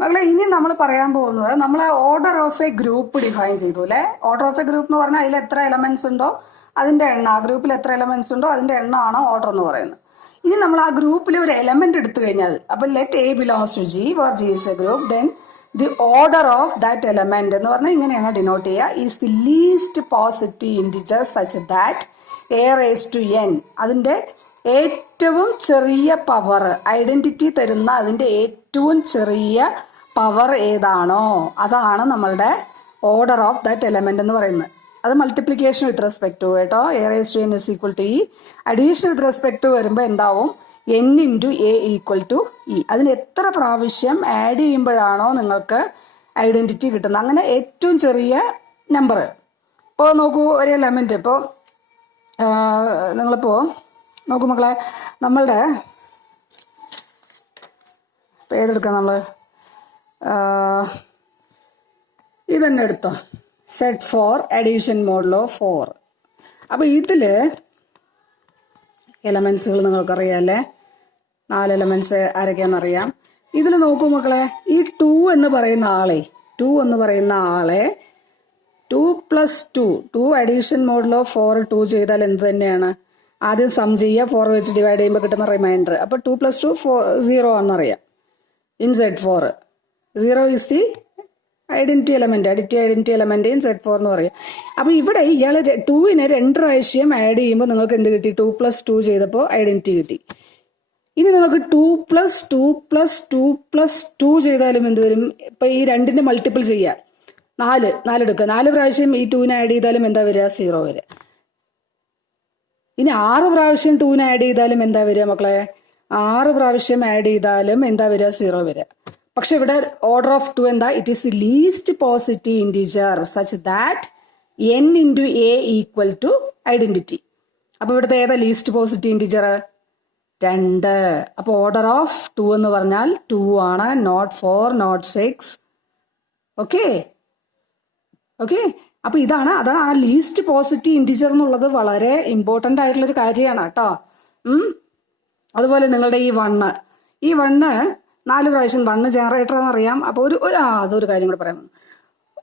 മകളെ ഇനി നമ്മൾ പറയാൻ പോകുന്നത് നമ്മൾ order of A group define ചെയ്തു അല്ലേ. ഓർഡർ ഓഫ് എ ഗ്രൂപ്പ് എന്ന് പറഞ്ഞാൽ അതിൽ എത്ര എലമെന്റ്സ് ഉണ്ടോ അതിന്റെ എണ്ണം, ആ ഗ്രൂപ്പിൽ എത്ര എലമെന്റ്സ് ഉണ്ടോ അതിന്റെ എണ്ണമാണ് ഓർഡർ എന്ന് പറയുന്നത്. ഇനി നമ്മൾ ആ ഗ്രൂപ്പിൽ ഒരു എലമെന്റ് എടുത്തു കഴിഞ്ഞാൽ, അപ്പൊ let a belongs to G for G is a group, then the order of that element എന്ന് പറഞ്ഞാൽ ഇങ്ങനെയാണ് ഡിനോട്ട് ചെയ്യുക. Is the least positive integer such that A raise to n, അതിന്റെ ഏറ്റവും ചെറിയ പവർ, ഐഡന്റിറ്റി തരുന്ന അതിന്റെ ഏറ്റവും ചെറിയ പവർ ഏതാണോ അതാണ് നമ്മളുടെ ഓർഡർ ഓഫ് ദാറ്റ് എലമെന്റ് എന്ന് പറയുന്നത്. അത് മൾട്ടിപ്ലിക്കേഷൻ വിത്ത് റെസ്പെക്ട് ടു കേട്ടോ. A raise to n is equal to e. Addition with respect to വരുമ്പോൾ എന്താവും? N into a equal to e. അതിന് എത്ര പ്രാവശ്യം ആഡ് ചെയ്യുമ്പോഴാണോ നിങ്ങൾക്ക് ഐഡന്റിറ്റി കിട്ടുന്നത്, അങ്ങനെ ഏറ്റവും ചെറിയ നമ്പർ. ഇപ്പോൾ നോക്കൂ, ഒരു എലമെന്റ് ഇപ്പോൾ നിങ്ങളിപ്പോൾ നോക്കൂ മക്കളെ, നമ്മളുടെ ഏതെടുക്കാം നമ്മൾ, ഇതന്നെ എടുത്തോ, സെറ്റ് ഫോർ അഡീഷൻ മോഡലോ 4. അപ്പോൾ ഇതിൽ എലമെന്റ്സുകൾ നിങ്ങൾക്കറിയാമല്ലേ, 4 എലമെന്റ്സ് ആരൊക്കെയാണെന്നറിയാം. ഇതിൽ നോക്കൂ മക്കളെ, ഈ 2 എന്ന് പറയുന്ന ആളെ 2 പ്ലസ് 2 അഡീഷൻ മോഡലോ 4 2 ചെയ്താൽ എന്ത് തന്നെയാണ്? ആദ്യം സം ചെയ്യുക, 4 വെച്ച് ഡിവൈഡ് ചെയ്യുമ്പോൾ കിട്ടുന്ന റിമൈൻഡർ. അപ്പോൾ 2 + 2 0 ആണെന്നറിയാം. In Z4 0 is the identity element, identity element in Z4 എന്ന് പറയും. അപ്പോൾ ഇവിടെ ഇയാൾ 2നെ 2 പ്രാവശ്യം ആഡ് ചെയ്യുമ്പോൾ നിങ്ങൾക്ക് എന്ത് കിട്ടി? 2 + 2 ചെയ്തപ്പോൾ ഐഡന്റിറ്റി കിട്ടി. ഇനി നിങ്ങൾക്ക് 2 + 2 + 2 + 2 ചെയ്താലും എന്ത് വരും? ഇപ്പൊ ഈ 2ന്റെ മൾട്ടിപ്പിൾ ചെയ്യുക, 4 എടുക്കുക, 4 പ്രാവശ്യം ഈ 2നെ ആഡ് ചെയ്താലും എന്താ വരിക? 0 വരിക. ഇനി 6 പ്രാവശ്യം 2നെ ആഡ് ചെയ്താലും എന്താ വരിക മക്കളെ? 6 പ്രാവശ്യം ആഡ് ചെയ്താലും എന്താ വരിക? 0 വരിക. പക്ഷെ ഇവിടെ ഓർഡർ ഓഫ് 2 എന്താ? It is least positive integer such that n into a equal to identity. അപ്പൊ ഇവിടുത്തെ ഏതാ ലീസ്റ്റ് പോസിറ്റീവ് ഇൻറ്റിജർ? 2. അപ്പൊ ഓർഡർ ഓഫ് 2 എന്ന് പറഞ്ഞാൽ 2 ആണ്, നോട്ട് 4, നോട്ട് 6. ഓക്കെ. അപ്പൊ അതാണ് ആ ലീസ്റ്റ് പോസിറ്റീവ് ഇൻറ്റിജർ എന്നുള്ളത് വളരെ ഇമ്പോർട്ടന്റ് ആയിട്ടുള്ള ഒരു കാര്യമാണ് കേട്ടോ. അതുപോലെ നിങ്ങളുടെ ഈ 1 4 പ്രാവശ്യം 1 ജനറേറ്റർ എന്നറിയാം. അപ്പോൾ അതൊരു കാര്യം കൂടെ പറയാം.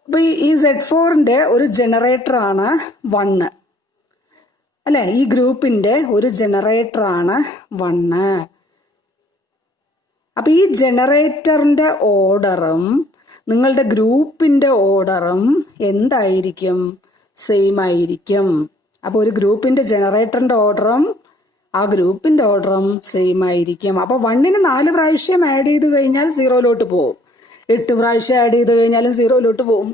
അപ്പൊ ഈ Z4ന്റെ ഒരു ജനറേറ്റർ ആണ് 1 അല്ലെ, ഈ ഗ്രൂപ്പിന്റെ ഒരു ജനറേറ്റർ ആണ് 1. അപ്പൊ ഈ ജനറേറ്ററിന്റെ ഓർഡറും നിങ്ങളുടെ ഗ്രൂപ്പിന്റെ ഓർഡറും എന്തായിരിക്കും? സെയിം ആയിരിക്കും. അപ്പൊ ഒരു ഗ്രൂപ്പിന്റെ ജനറേറ്ററിന്റെ ഓർഡറും ആ ഗ്രൂപ്പിന്റെ ഓർഡറും സെയിം ആയിരിക്കും. അപ്പൊ 1ന് 4 പ്രാവശ്യം ആഡ് ചെയ്ത് കഴിഞ്ഞാൽ 0 പോകും. 8 പ്രാവശ്യം ആഡ് ചെയ്ത് കഴിഞ്ഞാലും 0 പോകും.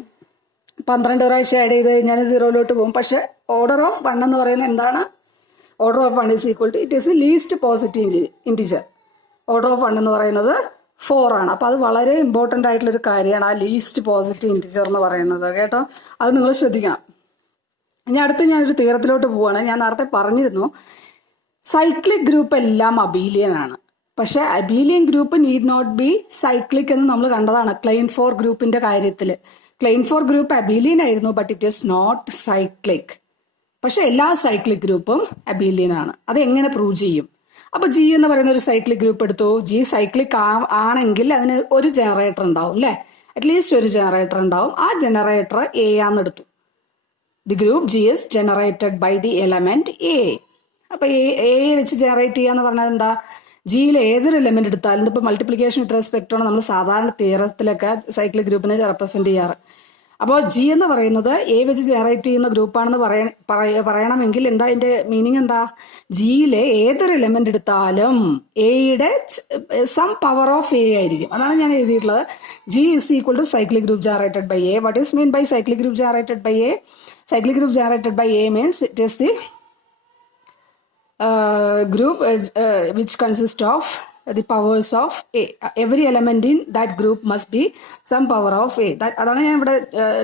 12 പ്രാവശ്യം ആഡ് ചെയ്ത് കഴിഞ്ഞാലും 0 പോകും. പക്ഷെ ഓർഡർ ഓഫ് 1 എന്ന് പറയുന്നത് എന്താണ്? Order of 1 is equal to it is least positive integer. Order of 1 എന്ന് പറയുന്നത് 4 ആണ്. അപ്പൊ അത് വളരെ ഇമ്പോർട്ടന്റ് ആയിട്ടുള്ള ഒരു കാര്യമാണ്, ആ ലീസ്റ്റ് പോസിറ്റീവ് ഇൻറ്റിജർ എന്ന് പറയുന്നത് കേട്ടോ. അത് നിങ്ങൾ ശ്രദ്ധിക്കണം. ഇനി അടുത്ത് ഞാനൊരു തീരത്തിലോട്ട് പോവാണ്. ഞാൻ നേരത്തെ പറഞ്ഞിരുന്നു സൈക്ലിക് ഗ്രൂപ്പ് എല്ലാം അബീലിയൻ ആണ്. പക്ഷെ abelian group need not be cyclic എന്ന് നമ്മൾ കണ്ടതാണ് ക്ലെയിൻ 4 ഗ്രൂപ്പിന്റെ കാര്യത്തിൽ. ക്ലെയിൻ 4 ഗ്രൂപ്പ് അബീലിയൻ ആയിരുന്നു, but it is not cyclic. പക്ഷെ എല്ലാ സൈക്ലിക് ഗ്രൂപ്പും അബീലിയൻ ആണ്. അത് എങ്ങനെ പ്രൂവ് ചെയ്യും? അപ്പൊ ജി എന്ന് പറയുന്ന ഒരു സൈക്ലിക് ഗ്രൂപ്പ് എടുത്തു. ജി സൈക്ലിക് ആണെങ്കിൽ അതിന് ഒരു ജനറേറ്റർ ഉണ്ടാവും അല്ലെ, അറ്റ്ലീസ്റ്റ് ഒരു ജനറേറ്റർ ഉണ്ടാവും. ആ ജനറേറ്റർ എ ആന്ന് എടുത്തു. The group G is generated by the element a. അപ്പൊ എ വെച്ച് ജനറേറ്റ് ചെയ്യാന്ന് പറഞ്ഞാൽ എന്താ? ജിയിൽ ഏതൊരു എലമെന്റ് എടുത്താലും, ഇപ്പൊ മൾട്ടിപ്ലിക്കേഷൻ വിത്ത് റെസ്പെക്ട് ആണ് നമ്മൾ സാധാരണ തിയറത്തിലൊക്കെ സൈക്ലിക് ഗ്രൂപ്പിനെ റെപ്രസെന്റ് ചെയ്യാറ്. അപ്പോൾ ജി എന്ന് പറയുന്നത് എ വെച്ച് ജനറേറ്റ് ചെയ്യുന്ന ഗ്രൂപ്പാണെന്ന് പറയണമെങ്കിൽ എന്താ അതിന്റെ മീനിങ് എന്താ? ജിയിലെ ഏതൊരു എലമെന്റ് എടുത്താലും എയുടെ സം പവർ ഓഫ് എ ആയിരിക്കും. അതാണ് ഞാൻ എഴുതിയിട്ടുള്ളത്. G is equal to cyclic group generated by a. What is mean by cyclic group generated by a? Cyclic group generated by A means it is the group which consists of the powers of A. Every element in that group must be some power of A. അതാണ് ഞാൻ ഇവിടെ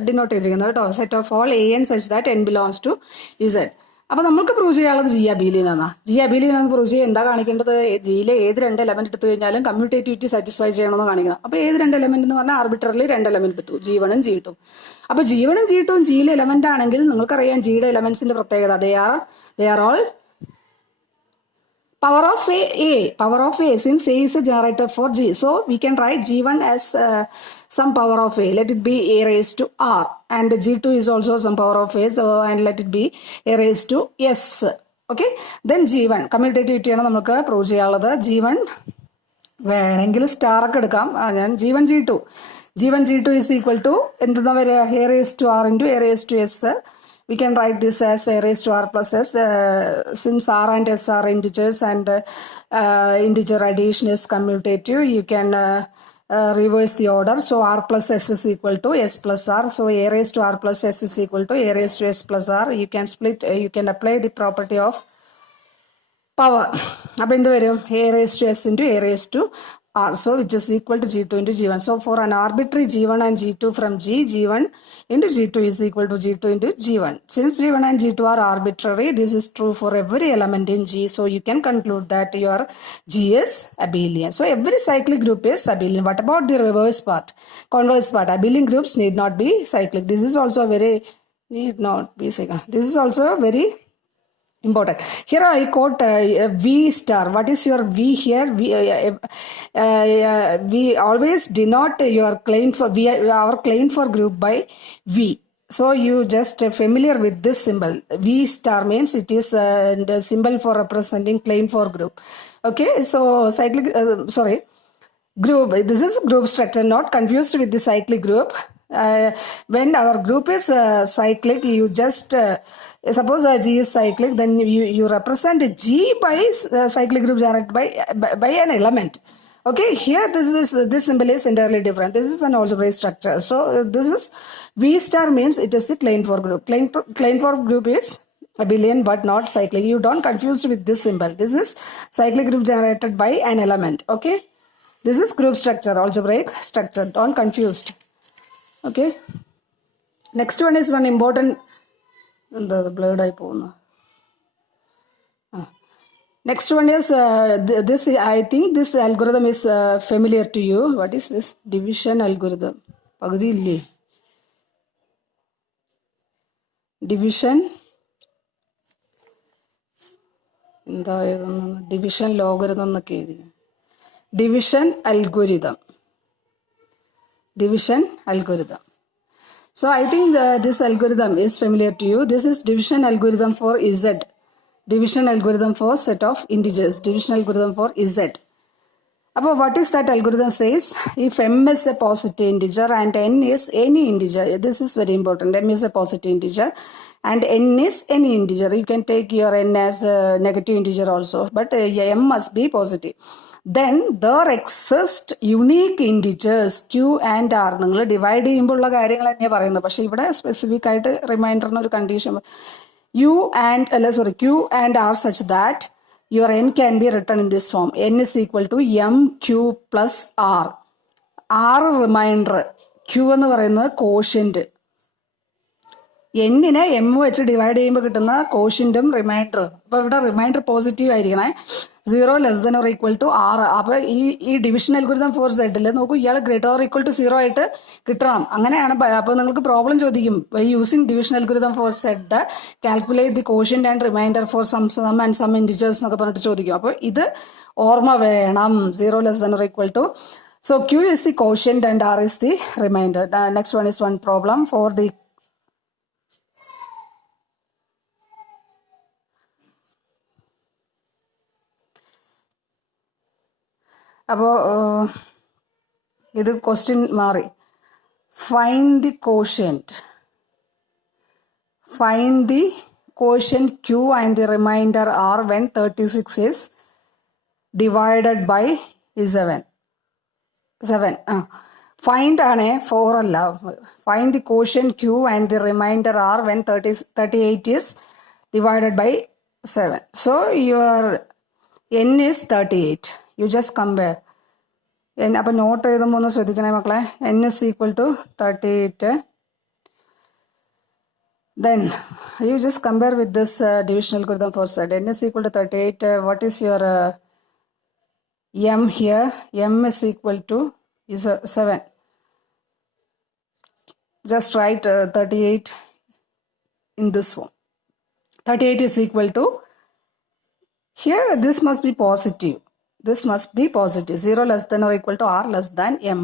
denote ചെയ്തിരിക്കുന്നത് കേട്ടോ. Set of all A n such that n belongs to Z. അപ്പൊ നമുക്ക് prove ചെയ്യാനുള്ളത് G Abelian ആണ്. G Abelian എന്ന് പ്രൂവ് ചെയ്യാൻ എന്താ കാണിക്കേണ്ടത്? ജിയിലെ ഏത് 2 എലമെന്റ് എടുത്തു കഴിഞ്ഞാലും കമ്മ്യൂട്ടേറ്റിവിറ്റി സാറ്റിസ്ഫൈ ചെയ്യണമെന്ന് കാണിക്കണം. അപ്പൊ ഏത് 2 എലമെന്റ് എന്ന് പറഞ്ഞാൽ ആർബിട്രറിലി 2 എലമെന്റ് എടുത്തു, G1 G2. അപ്പൊ G1 G2 ജിയിലെ എലമെന്റ് ആണെങ്കിൽ നിങ്ങൾക്കറിയാം ജിയുടെ എലമെന്റ്സിന്റെ പ്രത്യേകത. They are all Power of power of A, since A is a generator for G. So we can write G1 as some power of A. Let it be A raised to R. And G2 is also some power of A. So, and let it be A raised to S. Okay. Then G1. Commutativity ആണ് നമുക്ക് prove ചെയ്യാനുള്ളത്. G1 വേണമെങ്കിൽ star ഒക്കെ എടുക്കാം. ഞാൻ G1 G2. G1 G2 is equal to എന്താ വരിക? A raised to R into A raised to S. We can write this as A raised to R plus S. Since R and S are integers and integer addition is commutative, you can reverse the order. So R plus S is equal to S plus R. So A raised to R plus S is equal to A raised to S plus R. You can split, you can apply the property of power. അപ്പോൾ എന്ത് വരും? A raised to S into A raised to R. So which is equal to G2 into G1. So for an arbitrary G1 and G2 from G, G1 into G2 is equal to G2 into G1. Since G1 and G2 are arbitrary, this is true for every element in G. So you can conclude that your G is abelian. So every cyclic group is abelian. What about the reverse part? Converse part. Abelian groups need not be cyclic. This is also very, need not be cyclic. This is also very important. Here I quote V star. What is your V here? We always denote your claim for V, our claim for group by V. So you just familiar with this symbol. V star means it is the symbol for representing claim for group. Okay, so cyclic, group. This is group structure. Not confused with the cyclic group. When our group is cyclic, you just suppose G is cyclic, then you represent G by cyclic group generated by an element. Okay, here this symbol is entirely different. This is an algebraic structure. So this is V star means it is the claim for group. Claim for group is abelian but not cyclic. You don't confuse with this symbol. This is cyclic group generated by an element. Okay, this is group structure, algebraic structure. Don't confused. Okay, next one is one important. The blurred eye പോകുന്നു. Next one is this. I think this algorithm is familiar to you. What is this? Division algorithm. പകുതി ഇല്ലേ? Division. എന്താ division logarithm എന്നൊക്കെ എഴുതി. Division algorithm. Division algorithm. So I think this algorithm is familiar to you. This is division algorithm for Z. Division algorithm for set of integers. Division algorithm for Z. About what is that algorithm says? If m is a positive integer and n is any integer. This is very important. M is a positive integer and n is any integer. You can take your n as a negative integer also. But m must be positive. Then there exist unique integers Q and R. നിങ്ങൾ divide ചെയ്യുമ്പോഴുള്ള കാര്യങ്ങൾ തന്നെയാണ് പറയുന്നത്. പക്ഷേ ഇവിടെ specific ആയിട്ട് റിമൈൻഡറിന് ഒരു condition Q and R such that your n can be written in this form. N is equal to mq plus R. R remainder, Q എന്ന് പറയുന്നത് കോഷ്യന്റ്. എന്നിനെ എം വെച്ച് ഡിവൈഡ് ചെയ്യുമ്പോൾ കിട്ടുന്ന കോഷ്യന്റും റിമൈൻഡർ. അപ്പൊ ഇവിടെ റിമൈൻഡർ പോസിറ്റീവ് ആയിരിക്കണേ. 0 less than or equal to R. അപ്പൊ ഈ ഡിവിഷൻ അൽഗോരിതം ഫോർ സെഡില് നോക്കൂ, ഇയാൾ ഗ്രേറ്റർ ഓർ ഈക്വൽ ടു 0 ആയിട്ട് കിട്ടണം. അങ്ങനെയാണ്. അപ്പൊ നിങ്ങൾക്ക് പ്രോബ്ലം ചോദിക്കും, using division algorithm for Z calculate the quotient and remainder for some and some integers എന്നൊക്കെ പറഞ്ഞിട്ട് ചോദിക്കും. അപ്പൊ ഇത് ഓർമ്മ വേണം. 0 less than or equal to. So Q is the quotient and R is the remainder. Next one is one problem for the അപ്പോൾ ഇത് question മാറി. Find the quotient. Find the quotient Q and the remainder R when 36 is divided by 7. Find ആണേ, 4 അല്ല. Find the quotient Q and the remainder R when 38 is divided by 7. So your n is 38. You just compare. അപ്പം not എഴുതുമ്പോൾ ഒന്ന് ശ്രദ്ധിക്കണേ മക്കളെ. n is equal to 38. Then you just compare with this division algorithm for Z. n is equal to 38. What is your m here? M is equal to 7. Just write 38 in this form. 38 is equal to, here this must be positive. This must be positive. 0 less than or equal to r less than m.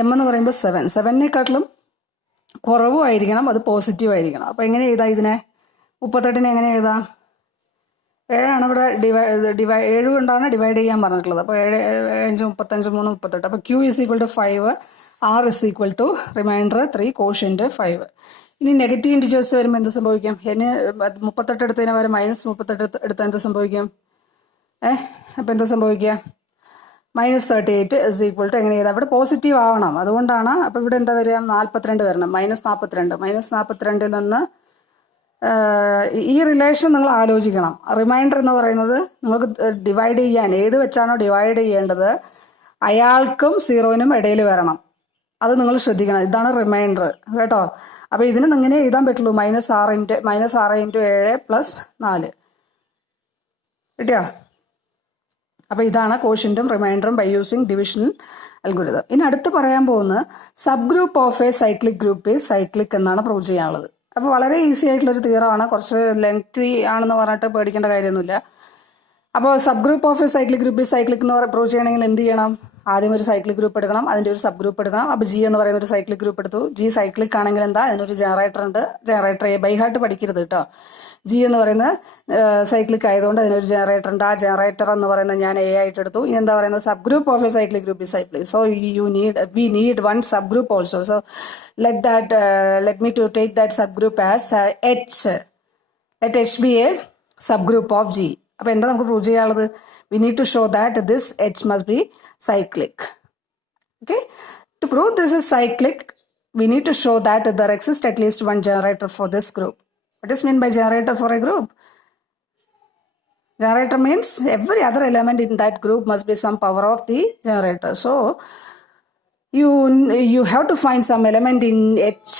M എന്ന് പറയുമ്പോൾ 7. 7-നേക്കാട്ടിലും കുറവും ആയിരിക്കണം, അത് positive ആയിരിക്കണം. അപ്പോൾ എങ്ങനെ എഴുതാം ഇതിനെ? 38 എങ്ങനെ എഴുതാം? 7 ഇവിടെ 7 കൊണ്ടാണ് ഡിവൈഡ് ചെയ്യാൻ പറഞ്ഞിട്ടുള്ളത്. അപ്പോൾ 7 5 35 3 38. അപ്പോൾ Q is equal to 5, R is equal to remainder 3, quotient 5. ഇനി നെഗറ്റീവ് ഇൻറ്റിജേഴ്സ് വരുമ്പോൾ എന്ത് സംഭവിക്കും? 38 എടുത്തതിന് പകരം -38 എടുത്താൽ എന്ത് സംഭവിക്കും? അപ്പം എന്താ സംഭവിക്കുക? -38 ഇസ് ഈക്വൽ ടു എങ്ങനെ ചെയ്താൽ ഇവിടെ പോസിറ്റീവ് ആവണം, അതുകൊണ്ടാണ്. അപ്പോൾ ഇവിടെ എന്താ വരിക? 42 വരണം. -42. -42 നിന്ന് ഈ റിലേഷൻ നിങ്ങൾ ആലോചിക്കണം. റിമൈൻഡർ എന്ന് പറയുന്നത് നിങ്ങൾക്ക് ഡിവൈഡ് ചെയ്യാൻ ഏത് വെച്ചാണോ ഡിവൈഡ് ചെയ്യേണ്ടത് അയാൾക്കും 0-നും ഇടയിൽ വരണം. അത് നിങ്ങൾ ശ്രദ്ധിക്കണം. ഇതാണ് റിമൈൻഡർ കേട്ടോ. അപ്പോൾ ഇതിന് ഇങ്ങനെ എഴുതാൻ പറ്റുള്ളൂ. -6 × 7 + 4 കിട്ടിയോ? അപ്പോൾ ഇതാണ് കോഷ്യന്റും റിമൈൻഡറും ബൈ യൂസിങ് ഡിവിഷൻ അൽഗോരിതം. ഇനി അടുത്ത് പറയാൻ പോകുന്നത് sub group of A cyclic group is cyclic എന്നാണ് പ്രൂവ് ചെയ്യാനുള്ളത്. അപ്പോൾ വളരെ ഈസി ആയിട്ടുള്ളൊരു തിയറമാണ്. കുറച്ച് ലെങ്തി ആണെന്ന് പറഞ്ഞിട്ട് പേടിക്കേണ്ട കാര്യമൊന്നുമില്ല. അപ്പോൾ sub group of A cyclic group is cyclic എന്ന് പ്രൂവ് ചെയ്യണമെങ്കിൽ എന്ത് ചെയ്യണം? ആദ്യം ഒരു സൈക്ലിക് ഗ്രൂപ്പ് എടുക്കണം, അതിൻ്റെ ഒരു സബ് ഗ്രൂപ്പ് എടുക്കണം. അപ്പോൾ G എന്ന് പറയുന്ന ഒരു സൈക്ലിക് ഗ്രൂപ്പ് എടുത്തു. G സൈക്ലിക് ആണെങ്കിൽ എന്താ? അതിനൊരു ജനറേറ്റർ ഉണ്ട്. ജനറേറ്റർ ബൈ ഹാർട്ട് പഠിക്കരുത് കേട്ടോ. G എന്ന് പറയുന്നത് സൈക്ലിക് ആയതുകൊണ്ട് അതിനൊരു ജനറേറ്റർ ഉണ്ട്. ആ ജനറേറ്റർ എന്ന് പറയുന്നത് ഞാൻ A ആയിട്ട് എടുത്തു. ഇനി എന്താ പറയുന്നത്? Sub group of A cyclic group is cyclic. So we need one sub group also. So let me to take that subgroup as H. Let H be a subgroup of G. അപ്പോൾ എന്താ നമുക്ക് prove ചെയ്യാനുള്ളത്? We need to show that this H must be cyclic. Okay? To prove this is cyclic, we need to show that there exists at least one generator for this group. What is meant by generator for a group? Generator means every other element in that group must be some power of the generator. So you have to find some element in H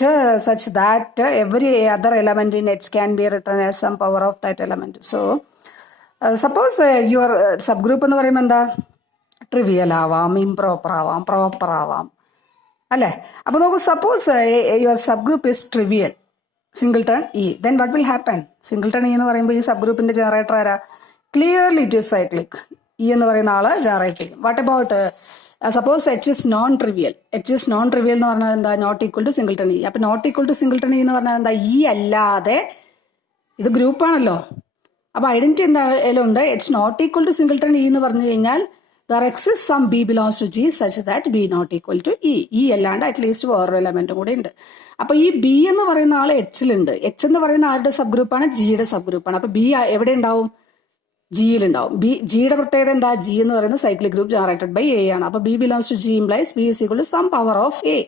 such that every other element in H can be written as some power of that element. So suppose your subgroup എന്ന് പറയുമ്പോൾ എന്താ? Trivial ആവാം, improper ആവാം, proper ആവാം അല്ലേ? അപ്പോൾ നോക്കൂ, suppose your sub group is trivial singleton E, then what will happen? Singleton E എന്ന് പറയുമ്പോൾ ഈ സബ് ഗ്രൂപ്പിന്റെ ജനറേറ്റർ ആരാ? Clearly it is cyclic. E എന്ന് പറയുന്ന ആള് ജനറേറ്റ് ചെയ്യും. What about suppose H is non trivial. H is non trivial എന്ന് പറഞ്ഞാൽ എന്താ? Not equal to singleton E. അപ്പോൾ not equal to singleton E എന്ന് പറഞ്ഞാൽ എന്താ? E അല്ലാതെ ഇത് ഗ്രൂപ്പാണല്ലോ. അപ്പോൾ ഐഡന്റിറ്റി എന്തായാലും ഉണ്ട്. H not equal to singleton E എന്ന് പറഞ്ഞു കഴിഞ്ഞാൽ there exists some B belongs to G such that B not equal to E. E അല്ലാണ്ട് അറ്റ്ലീസ്റ്റ് വേറൊരു എലമെന്റും കൂടി ഉണ്ട്. അപ്പോൾ ഈ B എന്ന് പറയുന്ന ആൾ Hലുണ്ട്. H എന്ന് പറയുന്ന ആരുടെ സബ് ഗ്രൂപ്പാണ്? Gയുടെ സബ് ഗ്രൂപ്പാണ്. അപ്പോൾ B എവിടെ ഉണ്ടാവും? Gയിലുണ്ടാവും. Gയുടെ പ്രത്യേകത എന്താ? G എന്ന് പറയുന്ന cyclic group generated by A ആണ്. അപ്പോൾ B belongs to G implies B is equal to some power of A.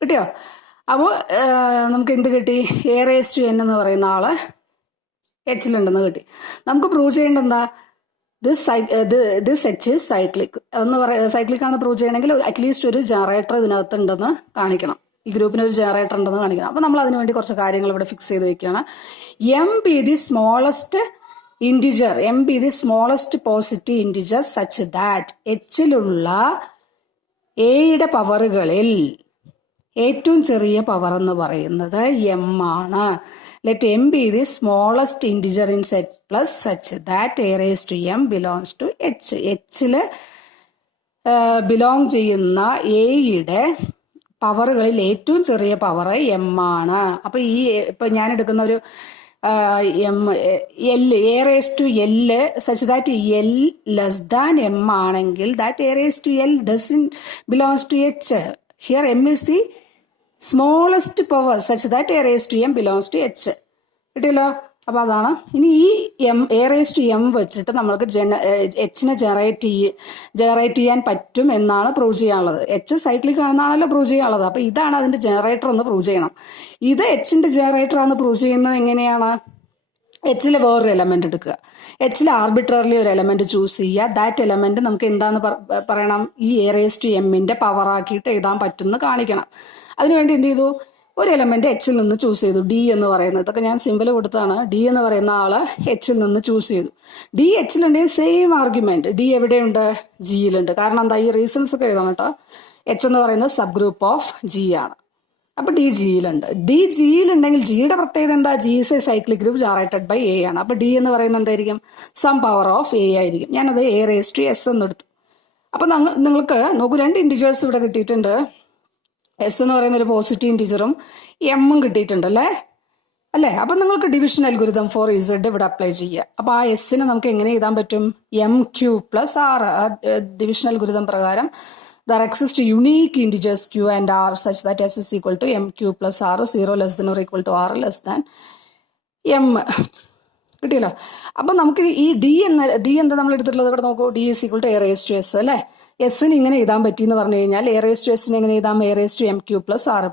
കിട്ടിയോ? അപ്പോൾ നമുക്ക് എന്ത് കിട്ടി? A raised to n എന്ന് പറയുന്ന ആള് Hലുണ്ടെന്ന് കിട്ടി. നമുക്ക് പ്രൂവ് ചെയ്യേണ്ടത് എന്താ? ദിസ് H is cyclic എന്ന് സൈക്ലിക് ആണെന്ന് പ്രൂവ് ചെയ്യണമെങ്കിൽ അറ്റ്ലീസ്റ്റ് ഒരു ജനറേറ്റർ ഇതിനകത്ത് ഉണ്ടെന്ന് കാണിക്കണം. ഈ ഗ്രൂപ്പിന് ഒരു ജനറേറ്റർ ഉണ്ടെന്ന് കാണിക്കണം. അപ്പോൾ നമ്മൾ അതിനുവേണ്ടി കുറച്ച് കാര്യങ്ങൾ ഇവിടെ ഫിക്സ് ചെയ്ത് വെക്കുകയാണ്. M be the smallest integer, M be the smallest positive integer such that Hലുള്ള Aയുടെ പവറുകളിൽ ഏറ്റവും ചെറിയ പവർ എന്ന് പറയുന്നത് M ആണ്. Let M be the smallest integer in set plus such that A raised to M belongs to H. Hല് belong ചെയ്യുന്ന എയുടെ പവറുകളിൽ ഏറ്റവും ചെറിയ പവർ M ആണ്. അപ്പോൾ ഈ ഇപ്പൊ ഞാൻ എടുക്കുന്ന ഒരു L, A raised to L such that L less than M ആണെങ്കിൽ that A raised to L doesn't belongs to H. Here M is the smallest power such that A raised to M belongs to H. കിട്ടിയല്ലോ? അപ്പോൾ അതാണ്. ഇനി ഈ A raised to M വെച്ചിട്ട് നമ്മൾക്ക് Hനെ generate ചെയ്യാൻ പറ്റും എന്നാണ് പ്രൂവ് ചെയ്യാനുള്ളത്. H സൈക്ലിക് ആണെന്നാണല്ലോ പ്രൂവ് ചെയ്യാനുള്ളത്. അപ്പോൾ ഇതാണ് അതിന്റെ ജനറേറ്റർ എന്ന് പ്രൂവ് ചെയ്യണം. ഇത് Hന്റെ ജനറേറ്റർ ആണെന്ന് പ്രൂവ് ചെയ്യുന്നത് എങ്ങനെയാണ്? Hല് വേറൊരു എലമെന്റ് എടുക്കുക. Hല് ആർബിട്രറിലി ഒരു എലമെന്റ് ചൂസ് ചെയ്യുക. ദാറ്റ് എലമെന്റ് നമുക്ക് എന്താന്ന് പറയണം? ഈ A raised to Mന്റെ പവർ ആക്കിയിട്ട് എഴുതാൻ പറ്റും എന്ന് കാണിക്കണം. അതിനുവേണ്ടി എന്ത് ചെയ്തു? ഒരു എലമെന്റ് Hൽ നിന്ന് ചൂസ് ചെയ്തു. D എന്ന് പറയുന്നത്, ഇതൊക്കെ ഞാൻ സിമ്പിൾ കൊടുത്താണ്. D എന്ന് പറയുന്ന ആള് Hൽ നിന്ന് ചൂസ് ചെയ്തു. D Hലുണ്ടെങ്കിൽ സെയിം ആർഗ്യുമെന്റ് D എവിടെയുണ്ട്? Gയിലുണ്ട്. കാരണം എന്താ? ഈ റീസൺസ് ഒക്കെ എഴുതണം കേട്ടോ. H എന്ന് പറയുന്നത് സബ് ഗ്രൂപ്പ് ഓഫ് G ആണ്. അപ്പൊ ഡി ജിയിലുണ്ട്. ഡി ജിയിലുണ്ടെങ്കിൽ ജിയുടെ പ്രത്യേകത എന്താ? G is a cyclic group generated by a ആണ്. അപ്പൊ ഡി എന്ന് പറയുന്നത് എന്തായിരിക്കും? സം പവർ ഓഫ് എ ആയിരിക്കും. ഞാനത് എ റേസ് ടു എസ് എന്ന് എടുത്തു. അപ്പൊ നിങ്ങൾക്ക് നോക്കൂ, 2 ഇന്റിജേഴ്സ് ഇവിടെ കിട്ടിയിട്ടുണ്ട്. എസ് എന്ന് പറയുന്ന ഒരു പോസിറ്റീവ് ഇന്റിജറും എമ്മും കിട്ടിയിട്ടുണ്ട് അല്ലേ? അപ്പൊ നിങ്ങൾക്ക് ഡിവിഷൻ അൽഗോരിതം ഫോർ ഇസഡ് ഇവിടെ അപ്ലൈ ചെയ്യുക. അപ്പൊ ആ എസിനെ നമുക്ക് എങ്ങനെ എഴുതാൻ പറ്റും? M q plus r. Division algorithm പ്രകാരം there exist unique integers q and r such that s is equal to mq plus r, 0 less than or equal to r less than m. കിട്ടിയല്ലോ. അപ്പൊ നമുക്ക് ഈ D എന്താ നമ്മൾ എടുത്തിട്ടുള്ളത്? ഇവിടെ നോക്കൂ, d is equal to A raise to s അല്ലേ? എസിന് ഇങ്ങനെ എഴുതാൻ പറ്റി എന്ന് പറഞ്ഞു കഴിഞ്ഞാൽ എ റേസ് ടു എസിന് എങ്ങനെ എഴുതാം? A raise to m q plus r.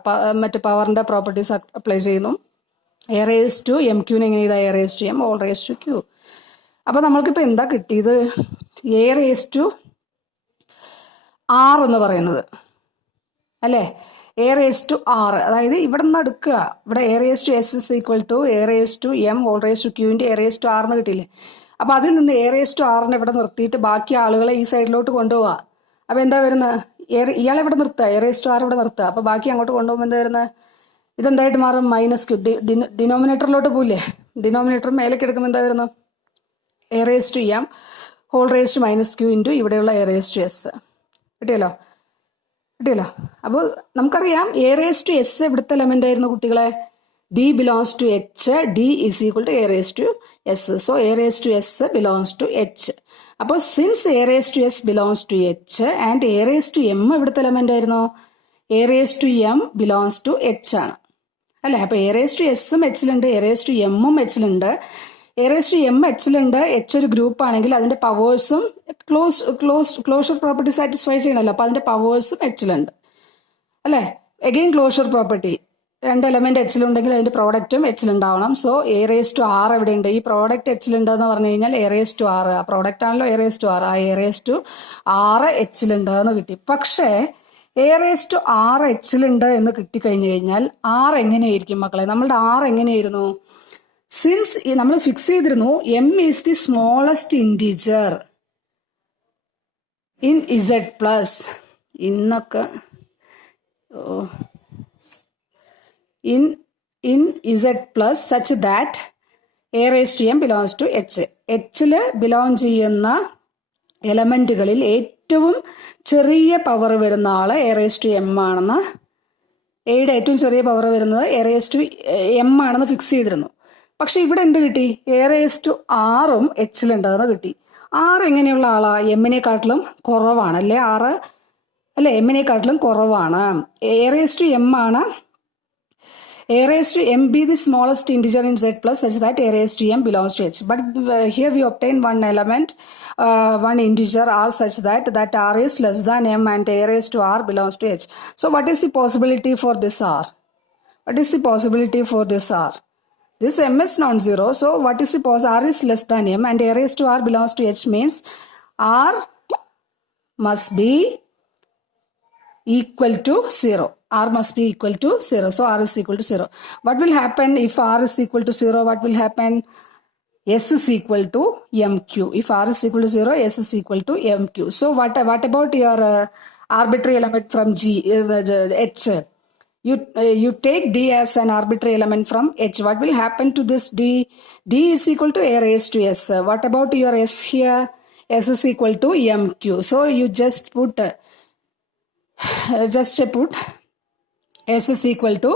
മറ്റ് പവറിന്റെ പ്രോപ്പർട്ടീസ് അപ്ലൈ ചെയ്യുന്നു. എ റേസ് ടു എം ക്യൂന് എങ്ങനെ എഴുതാം? A raise to M whole raise to q. അപ്പൊ നമ്മൾക്കിപ്പോ എന്താ കിട്ടിയത്? എ റേസ് ടു ആർ എന്ന് പറയുന്നത് അല്ലേ? എ റേസ് ടു ആർ, അതായത് ഇവിടെ നിന്ന് എടുക്കുക. ഇവിടെ A raise to S is equal to A raise to M whole raise to ക്യൂവിന്റെ എ റേസ് ടു ആർ എന്ന് കിട്ടിയില്ലേ? അപ്പൊ അതിൽ നിന്ന് എ റേസ് ടു ആറിനെ ഇവിടെ നിർത്തിയിട്ട് ബാക്കി ആളുകളെ ഈ സൈഡിലോട്ട് കൊണ്ടുപോവാ. അപ്പൊ എന്താ വരുന്നത്? ഇയാളെ ഇവിടെ നിർത്തുക, എ റേസ് ടു ആർ ഇവിടെ നിർത്തുക. അപ്പൊ ബാക്കി അങ്ങോട്ട് കൊണ്ടുപോകുമ്പോൾ എന്താ വരുന്നത്? ഇതെന്തായിട്ട് മാറും? Minus Q. ഡിനോമിനേറ്ററിലോട്ട് പോയില്ലേ? ഡിനോമിനേറ്റർ മേലേക്ക് എടുക്കുമ്പോൾ എന്താ വരുന്നത്? A raise to M whole raise to minus Q into ഇവിടെയുള്ള എ റേസ് ടു എസ്. കിട്ടിയല്ലോ. അപ്പോൾ നമുക്കറിയാം എ റേസ് ടു എസ് എവിടുത്തെ എലമെന്റ് ആയിരുന്നു കുട്ടികളെ? D belongs to H. D is equal to A raise to S. So A raise to S belongs to H. അപ്പോൾ since A raise to S belongs to H and A raise to M എവിടുത്തെ element ആയിരുന്നു? A raise to M belongs to H ആണ് അല്ലേ? അപ്പൊ A raise to എസും എച്ചിലുണ്ട്, A raise to എമ്മും എച്ചിലുണ്ട്. A raise to M എച്ചിലുണ്ട്. H ഒരു ഗ്രൂപ്പ് ആണെങ്കിൽ അതിന്റെ പവേഴ്സും ക്ലോഷർ പ്രോപ്പർട്ടി സാറ്റിസ്ഫൈ ചെയ്യണമല്ലോ. അപ്പൊ അതിന്റെ പവേഴ്സും എച്ചിലുണ്ട് അല്ലേ? അഗെയിൻ ക്ലോഷർ പ്രോപ്പർട്ടി, 2 എലമെന്റ് എച്ചിലുണ്ടെങ്കിൽ അതിന്റെ പ്രോഡക്റ്റും എച്ചിലുണ്ടാവണം. So A raise to R എവിടെയുണ്ട്? ഈ പ്രോഡക്റ്റ് എച്ചിലുണ്ട് എന്ന് പറഞ്ഞു കഴിഞ്ഞാൽ എ റേസ് ടു ആർ, ആ പ്രോഡക്റ്റ് ആണല്ലോ എ റേസ് ടു ആർ. ആ എ റേസ് ടു ആറ് എച്ചിലുണ്ട് എന്ന് കിട്ടി. പക്ഷേ എ റേസ് ടു ആർ എച്ചിലുണ്ട് എന്ന് കിട്ടിക്കഴിഞ്ഞു കഴിഞ്ഞാൽ ആർ എങ്ങനെയായിരിക്കും മക്കളെ? നമ്മളുടെ ആർ എങ്ങനെയായിരുന്നു? സിൻസ് നമ്മൾ ഫിക്സ് ചെയ്തിരുന്നു M is the smallest integer in Z plus ഇന്നൊക്കെ in Z plus such that A raise to M belongs to H. എച്ചില് ബിലോങ് ചെയ്യുന്ന എലമെന്റുകളിൽ ഏറ്റവും ചെറിയ പവർ വരുന്ന ആള് എ റേസ് ടു എം ആണെന്ന്, എയുടെ ഏറ്റവും ചെറിയ പവർ വരുന്നത് എ റേസ് ടു എം ആണെന്ന് ഫിക്സ് ചെയ്തിരുന്നു. പക്ഷെ ഇവിടെ എന്ത് കിട്ടി? എ റേസ് ടു ആറും എച്ചിലുണ്ടെന്ന് കിട്ടി. ആറ് എങ്ങനെയുള്ള ആളാ? എമ്മിനെക്കാട്ടിലും കുറവാണ് അല്ലേ? ആറ് അല്ലെ? എമ്മിനെക്കാട്ടിലും കുറവാണ്. എ റേസ് ടു എം ആണ്. A raise to m be the smallest integer in Z plus such that A raise to M belongs to H. But here we obtain one element, one integer r such that r is less than m and a raised to r belongs to h. So what is the possibility for this r? What is the possibility for this r? This m is non-zero. So what is the r is less than m and a raised to r belongs to h means r must be equal to 0. R must be equal to 0. So r is equal to 0. What will happen if r is equal to 0? What will happen? S is equal to mq. If r is equal to 0, s is equal to mq. So what about your arbitrary element from G, H? You take D as an arbitrary element from H. What will happen to this D? D is equal to a raised to S. What about your S here? S is equal to mq. So you just put S is equal to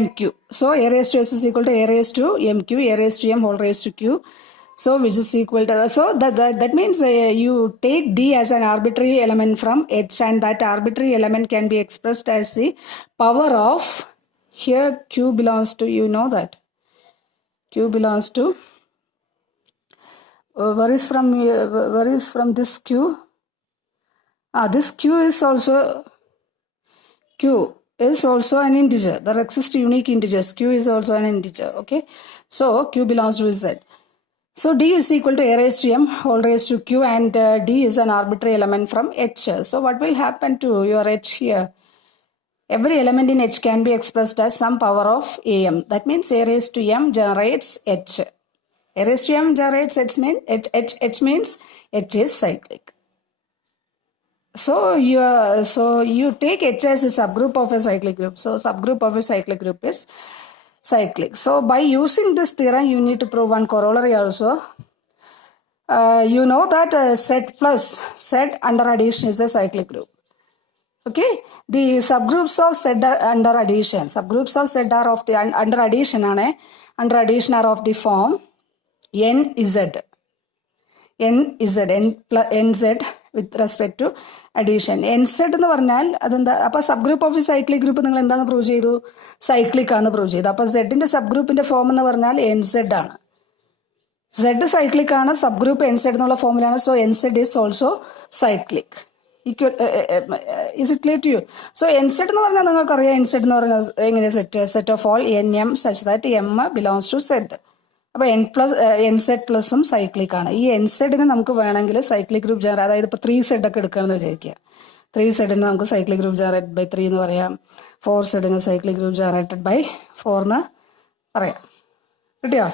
mq. So a raised to S is equal to a raised to mq, a raised to m whole raised to q. So which is equal to, so that means you take D as an arbitrary element from H and that arbitrary element can be expressed as the power of, here Q belongs to, you know that Q belongs to, where is from this Q? This Q is also an integer. There exist unique integers. Q is also an integer. Okay, so Q belongs to Z. So D is equal to a raised to m whole raised to q and D is an arbitrary element from H. So what will happen to your H here? Every element in H can be expressed as some power of am. That means a raised to m generates H. A raised to m generates H means H is cyclic. So you take H as a subgroup of a cyclic group. So subgroup of a cyclic group is cyclic. So by using this theorem, you need to prove one corollary also. You know that Z plus Z under addition is a cyclic group. Okay, the subgroups of Z under addition, subgroups of Z are of the under addition are of the form NZ. NZ with respect to addition. NZ എന്ന് പറഞ്ഞാൽ അതെന്താ? അപ്പോൾ sub group of cyclic group നിങ്ങൾ എന്താന്ന് prove ചെയ്തു? Cyclic ആണെന്ന് prove ചെയ്തു. അപ്പോൾ സെഡിന്റെ സബ് ഗ്രൂപ്പിന്റെ ഫോം എന്ന് പറഞ്ഞാൽ NZ ആണ്. Z സൈക്ലിക് ആണ്, സബ് ഗ്രൂപ്പ് NZ എന്നുള്ള ഫോമിലാണ്. So NZ is also cyclic. Is it clear to you? So NZ എന്ന് പറഞ്ഞാൽ നിങ്ങൾക്കറിയാം, NZ എന്ന് പറഞ്ഞാൽ എങ്ങനെ set of all NM such that M belongs to Z. അപ്പോൾ NZ പ്ലസും സൈക്ലിക് ആണ്. ഈ NZന് നമുക്ക് വേണമെങ്കിൽ സൈക്ലിക് ഗ്രൂപ്പ് ജനറേറ്റ്, അതായത് ഇപ്പോൾ 3Z ഒക്കെ എടുക്കുകയാണെന്ന് വിചാരിക്കുക. 3Zന് നമുക്ക് സൈക്ലിക് ഗ്രൂപ്പ് ജനറേറ്റഡ് ബൈ 3 എന്ന് പറയാം. 4Zന് സൈക്ലിക് ഗ്രൂപ്പ് ജനറേറ്റഡ് ബൈ 4 എന്ന് പറയാം. കിട്ടിയോ?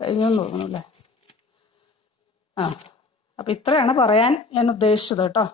കഴിഞ്ഞെന്ന് തോന്നുന്നു അല്ലേ? അപ്പം ഇത്രയാണ് പറയാൻ ഞാൻ ഉദ്ദേശിച്ചത് കേട്ടോ.